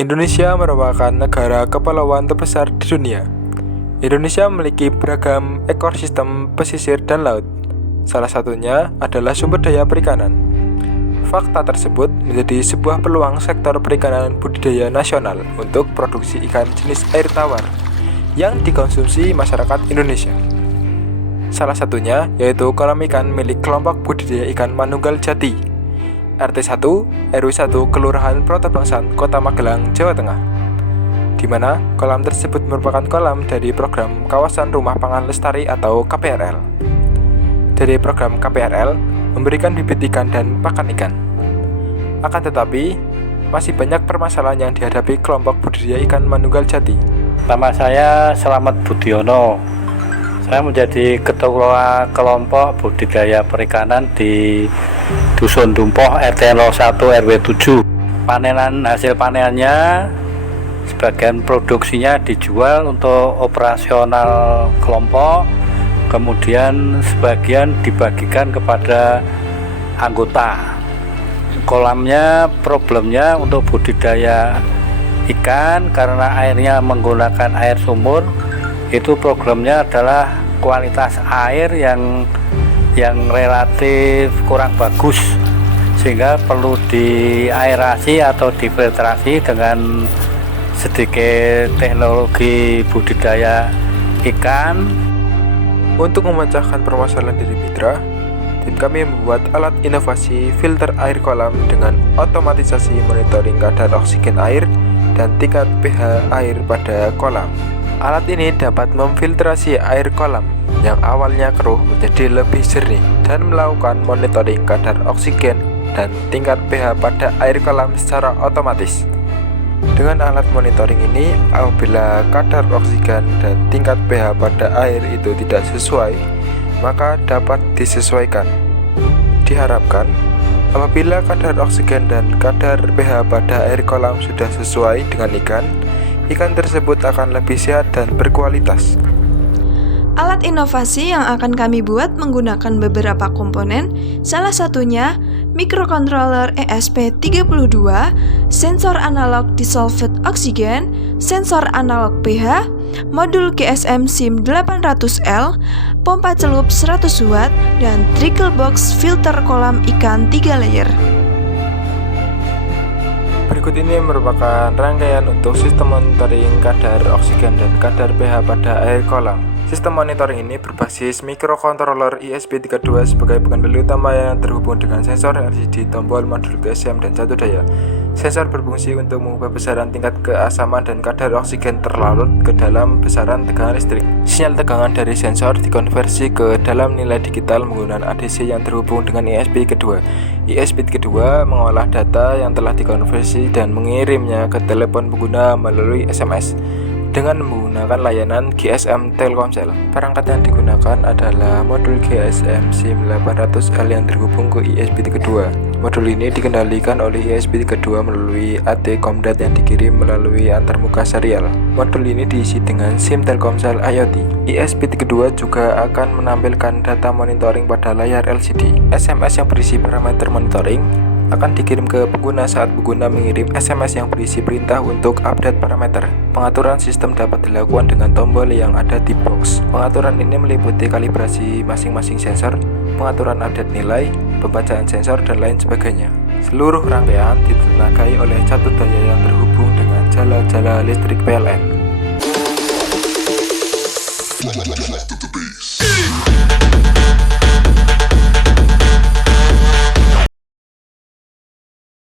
Indonesia merupakan negara kepulauan terbesar di dunia. Indonesia memiliki beragam ekosistem pesisir dan laut. Salah satunya adalah sumber daya perikanan. Fakta tersebut menjadi sebuah peluang sektor perikanan budidaya nasional untuk produksi ikan jenis air tawar yang dikonsumsi masyarakat Indonesia. Salah satunya yaitu kolam ikan milik kelompok budidaya ikan Manunggal Jati, RT 1, RW 1, Kelurahan Protobangsan, Kota Magelang, Jawa Tengah, di mana kolam tersebut merupakan kolam dari program Kawasan Rumah Pangan Lestari atau KPRL. Dari program KPRL memberikan bibit ikan dan pakan ikan. Akan tetapi, masih banyak permasalahan yang dihadapi kelompok budidaya ikan Manunggal Jati. Nama saya Slamet Budiono. Saya menjadi ketua kelompok budidaya perikanan di Dusun Dumpoh RT 01 RW 7. Hasil panenannya sebagian produksinya dijual untuk operasional kelompok, kemudian sebagian dibagikan kepada anggota. Kolamnya problemnya untuk budidaya ikan karena airnya menggunakan air sumur. Itu programnya adalah kualitas air yang relatif kurang bagus, sehingga perlu diaerasi atau difiltrasi dengan sedikit teknologi budidaya ikan. Untuk memecahkan permasalahan dari mitra, tim kami membuat alat inovasi filter air kolam dengan otomatisasi monitoring kadar oksigen air dan tingkat pH air pada kolam. Alat ini dapat memfiltrasi air kolam yang awalnya keruh menjadi lebih jernih dan melakukan monitoring kadar oksigen dan tingkat pH pada air kolam secara otomatis. Dengan alat monitoring ini, apabila kadar oksigen dan tingkat pH pada air itu tidak sesuai, maka dapat disesuaikan. Diharapkan, apabila kadar oksigen dan kadar pH pada air kolam sudah sesuai dengan ikan tersebut akan lebih sehat dan berkualitas. Alat inovasi yang akan kami buat menggunakan beberapa komponen, salah satunya microcontroller ESP32, sensor analog dissolved oxygen, sensor analog pH, modul GSM SIM 800L, pompa celup 100 watt, dan trickle box filter kolam ikan 3 layer. Berikut ini merupakan rangkaian untuk sistem monitoring kadar oksigen dan kadar pH pada air kolam. Sistem monitoring ini berbasis microcontroller ESP32 sebagai pengendali utama yang terhubung dengan sensor LCD, tombol, modul GSM, dan jatuh daya. Sensor berfungsi untuk mengubah besaran tingkat keasaman dan kadar oksigen terlarut ke dalam besaran tegangan listrik. Sinyal tegangan dari sensor dikonversi ke dalam nilai digital menggunakan ADC yang terhubung dengan ESP kedua. ESP kedua mengolah data yang telah dikonversi dan mengirimnya ke telepon pengguna melalui SMS dengan menggunakan layanan GSM Telkomsel. Perangkat yang digunakan adalah modul GSM SIM 800L yang terhubung ke ESP kedua. Modul ini dikendalikan oleh ESP kedua melalui AT Komdat yang dikirim melalui antarmuka serial. Modul ini diisi dengan SIM Telkomsel IoT. ESP kedua juga akan menampilkan data monitoring pada layar LCD. SMS yang berisi parameter monitoring akan dikirim ke pengguna saat pengguna mengirim SMS yang berisi perintah untuk update parameter. Pengaturan sistem dapat dilakukan dengan tombol yang ada di box. Pengaturan ini meliputi kalibrasi masing-masing sensor, pengaturan update nilai, pembacaan sensor, dan lain sebagainya. Seluruh rangkaian ditenagai oleh jatuh daya yang terhubung dengan jala-jala listrik PLN.